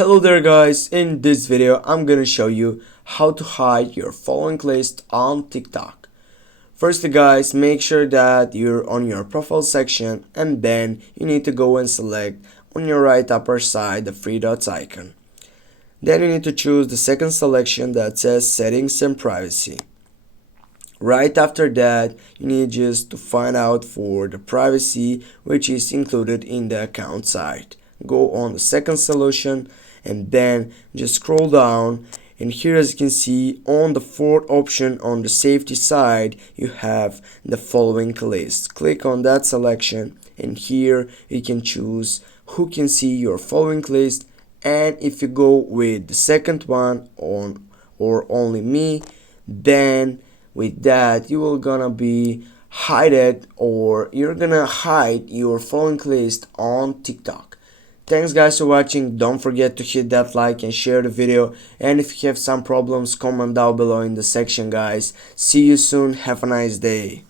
Hello there guys, in this video I'm gonna show you how to hide your following list on TikTok. Firstly guys, make sure that you're on your profile section and then you need to go and select on your right upper side the three dots icon. Then you need to choose the second selection that says settings and privacy. Right after that, you need just to find out for the privacy which is included in the account side. Go on the second solution and then just scroll down, and here as you can see on the fourth option on the safety side you have the following list. Click on that selection and here you can choose who can see your following list, and if you go with the second one on or only me, then with that you will gonna be hide it, or you're gonna hide your following list on TikTok. Thanks guys for watching. Don't forget to hit that like and share the video, and if you have some problems comment down below in the section guys. See you soon, have a nice day.